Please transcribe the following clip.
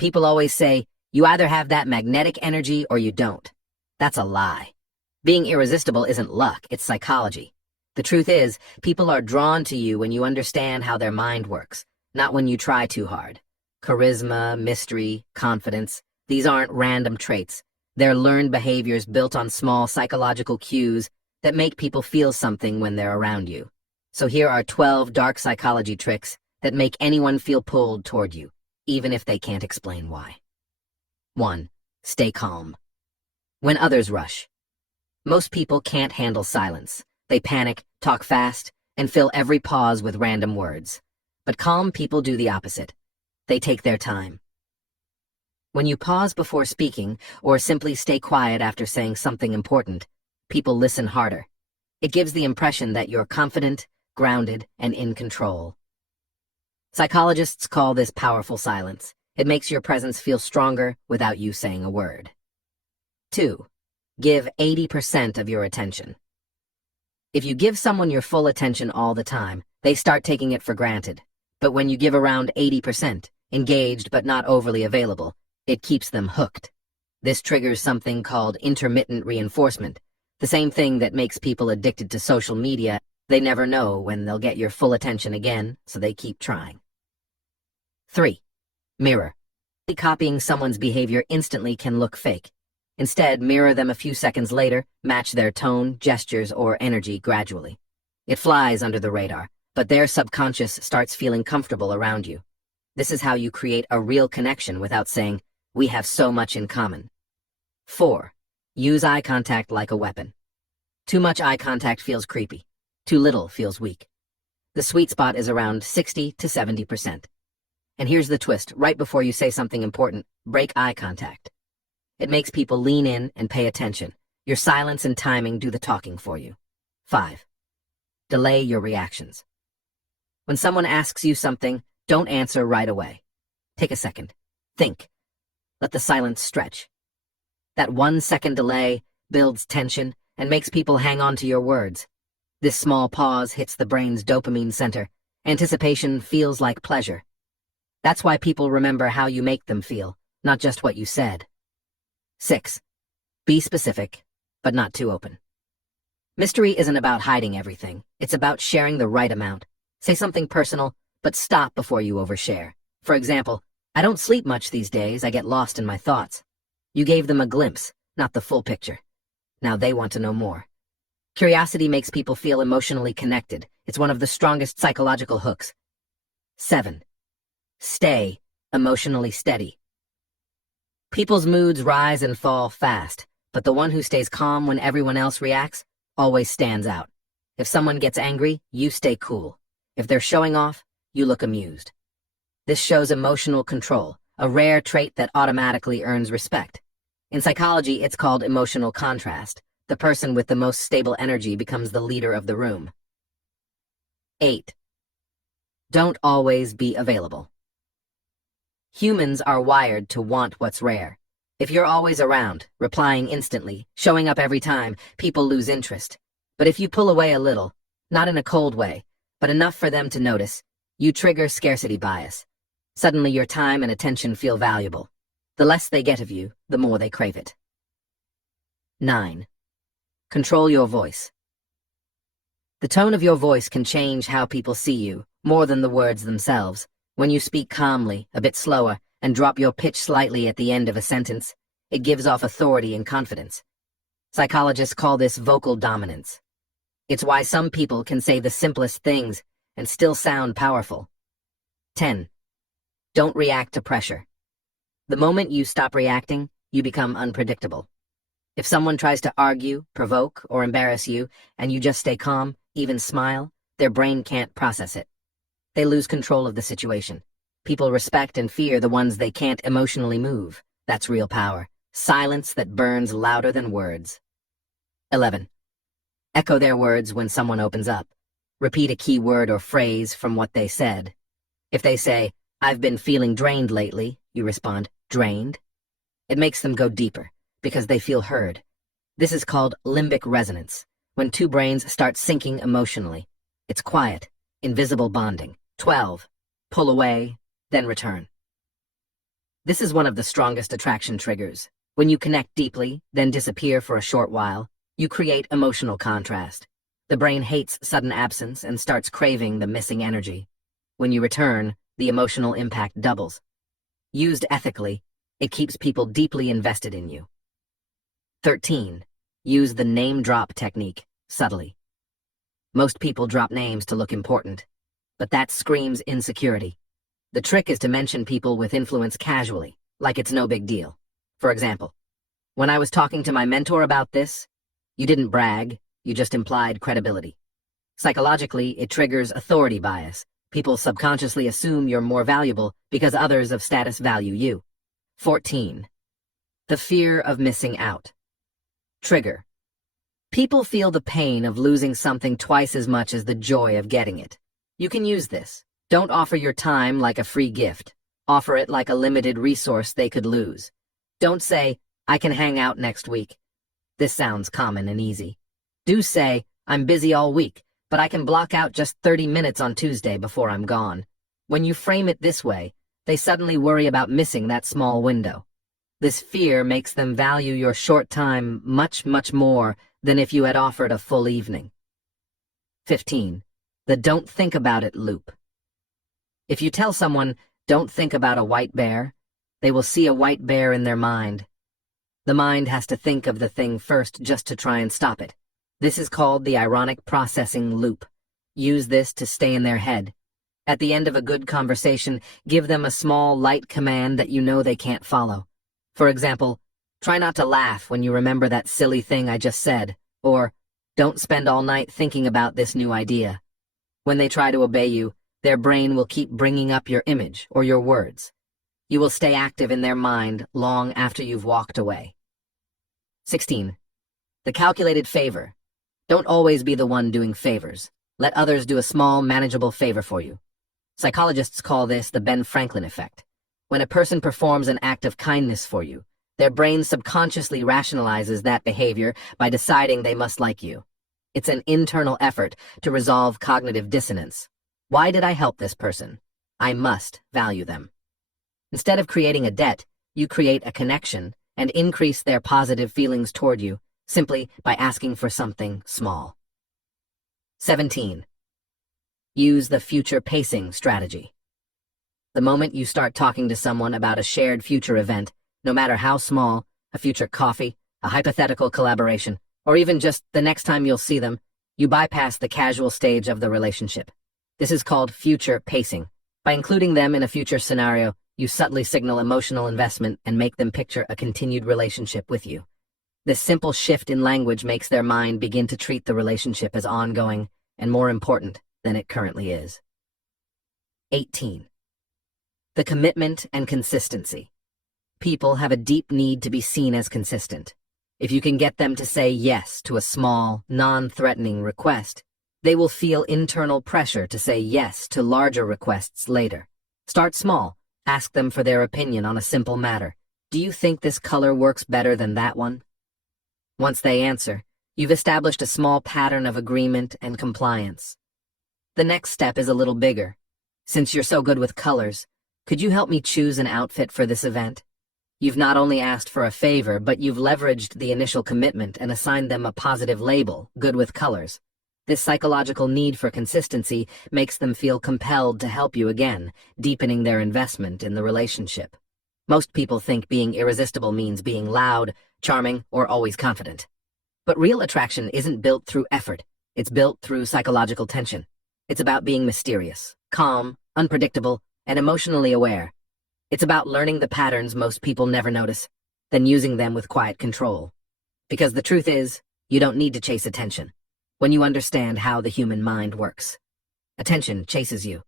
People always say, you either have that magnetic energy or you don't. That's a lie. Being irresistible isn't luck, it's psychology. The truth is, people are drawn to you when you understand how their mind works, not when you try too hard. Charisma, mystery, confidence, these aren't random traits. They're learned behaviors built on small psychological cues that make people feel something when they're around you. So here are 12 dark psychology tricks that make anyone feel pulled toward you, even if they can't explain why. 1. Stay calm. When others rush. Most people can't handle silence. They panic, talk fast, and fill every pause with random words. But calm people do the opposite. They take their time. When you pause before speaking, or simply stay quiet after saying something important, people listen harder. It gives the impression that you're confident, grounded, and in control. Psychologists call this powerful silence. It makes your presence feel stronger without you saying a word. 2. Give 80% of your attention. If you give someone your full attention all the time, they start taking it for granted. But when you give around 80%, engaged but not overly available, it keeps them hooked. This triggers something called intermittent reinforcement, the same thing that makes people addicted to social media. They never know when they'll get your full attention again, so they keep trying. 3. Mirror. Copying someone's behavior instantly can look fake. Instead, mirror them a few seconds later, match their tone, gestures, or energy gradually. It flies under the radar, but their subconscious starts feeling comfortable around you. This is how you create a real connection without saying, "We have so much in common." 4. Use eye contact like a weapon. Too much eye contact feels creepy. Too little feels weak. The sweet spot is around 60 to 70%. And here's the twist: right before you say something important, break eye contact. It makes people lean in and pay attention. Your silence and timing do the talking for you. 5. Delay your reactions. When someone asks you something, don't answer right away. Take a second. Think. Let the silence stretch. That 1-second delay builds tension and makes people hang on to your words. This small pause hits the brain's dopamine center. Anticipation feels like pleasure. That's why people remember how you make them feel, not just what you said. 6. Be specific, but not too open. Mystery isn't about hiding everything. It's about sharing the right amount. Say something personal, but stop before you overshare. For example, "I don't sleep much these days. I get lost in my thoughts." You gave them a glimpse, not the full picture. Now they want to know more. Curiosity makes people feel emotionally connected. It's one of the strongest psychological hooks. 7. Stay emotionally steady. People's moods rise and fall fast, but the one who stays calm when everyone else reacts always stands out. If someone gets angry, you stay cool. If they're showing off, you look amused. This shows emotional control, a rare trait that automatically earns respect. In psychology, it's called emotional contrast. The person with the most stable energy becomes the leader of the room. 8. Don't always be available. Humans are wired to want what's rare. If you're always around, replying instantly, showing up every time, people lose interest. But if you pull away a little, not in a cold way, but enough for them to notice, you trigger scarcity bias. Suddenly your time and attention feel valuable. The less they get of you, the more they crave it. 9. Control your voice. The tone of your voice can change how people see you, more than the words themselves. When you speak calmly, a bit slower, and drop your pitch slightly at the end of a sentence, it gives off authority and confidence. Psychologists call this vocal dominance. It's why some people can say the simplest things and still sound powerful. 10. Don't react to pressure. The moment you stop reacting, you become unpredictable. If someone tries to argue, provoke, or embarrass you, and you just stay calm, even smile, their brain can't process it. They lose control of the situation. People respect and fear the ones they can't emotionally move. That's real power. Silence that burns louder than words. 11. Echo their words when someone opens up. Repeat a key word or phrase from what they said. If they say, "I've been feeling drained lately," you respond, "Drained?" It makes them go deeper, because they feel heard. This is called limbic resonance, when two brains start syncing emotionally. It's quiet, invisible bonding. 12. Pull away, then return. This is one of the strongest attraction triggers. When you connect deeply, then disappear for a short while, you create emotional contrast. The brain hates sudden absence and starts craving the missing energy. When you return, the emotional impact doubles. Used ethically, it keeps people deeply invested in you. 13. Use the name drop technique, subtly. Most people drop names to look important, but that screams insecurity. The trick is to mention people with influence casually, like it's no big deal. For example, when I was talking to my mentor about this, you didn't brag, you just implied credibility. Psychologically, it triggers authority bias. People subconsciously assume you're more valuable because others of status value you. 14. The fear of missing out. Trigger. People feel the pain of losing something twice as much as the joy of getting it. You can use this. Don't offer your time like a free gift. Offer it like a limited resource they could lose. Don't say, I can hang out next week. This sounds common and easy. Do say, I'm busy all week, but I can block out just 30 minutes on Tuesday before I'm gone. When you frame it this way, they suddenly worry about missing that small window. This fear makes them value your short time much, much more than if you had offered a full evening. 15. The don't think about it loop. If you tell someone, don't think about a white bear, they will see a white bear in their mind. The mind has to think of the thing first just to try and stop it. This is called the ironic processing loop. Use this to stay in their head. At the end of a good conversation, give them a small, light command that you know they can't follow. For example, try not to laugh when you remember that silly thing I just said, or don't spend all night thinking about this new idea. When they try to obey you, their brain will keep bringing up your image or your words. You will stay active in their mind long after you've walked away. 16. The calculated favor. Don't always be the one doing favors. Let others do a small, manageable favor for you. Psychologists call this the Ben Franklin effect. When a person performs an act of kindness for you, their brain subconsciously rationalizes that behavior by deciding they must like you. It's an internal effort to resolve cognitive dissonance. Why did I help this person? I must value them. Instead of creating a debt, you create a connection and increase their positive feelings toward you simply by asking for something small. 17. Use the future pacing strategy. The moment you start talking to someone about a shared future event, no matter how small, a future coffee, a hypothetical collaboration, or even just the next time you'll see them, you bypass the casual stage of the relationship. This is called future pacing. By including them in a future scenario, you subtly signal emotional investment and make them picture a continued relationship with you. This simple shift in language makes their mind begin to treat the relationship as ongoing and more important than it currently is. 18. The commitment and consistency. People have a deep need to be seen as consistent. If you can get them to say yes to a small, non-threatening request, they will feel internal pressure to say yes to larger requests later. Start small. Ask them for their opinion on a simple matter. Do you think this color works better than that one? Once they answer, you've established a small pattern of agreement and compliance. The next step is a little bigger. Since you're so good with colors, could you help me choose an outfit for this event? You've not only asked for a favor, but you've leveraged the initial commitment and assigned them a positive label, good with colors. This psychological need for consistency makes them feel compelled to help you again, deepening their investment in the relationship. Most people think being irresistible means being loud, charming, or always confident. But real attraction isn't built through effort. It's built through psychological tension. It's about being mysterious, calm, unpredictable, and emotionally aware. It's about learning the patterns most people never notice, then using them with quiet control. Because the truth is, you don't need to chase attention when you understand how the human mind works. Attention chases you.